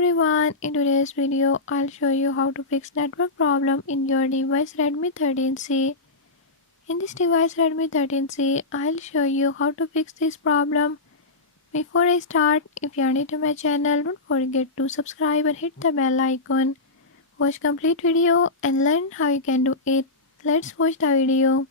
everyone, in today's video I'll show you how to fix network problem in your device Redmi 13C. In this device Redmi 13C, I'll show you how to fix this problem. Before I start, if you are new to my channel, don't forget to subscribe and hit the bell icon. Watch complete video and learn how you can do it. Let's watch the video.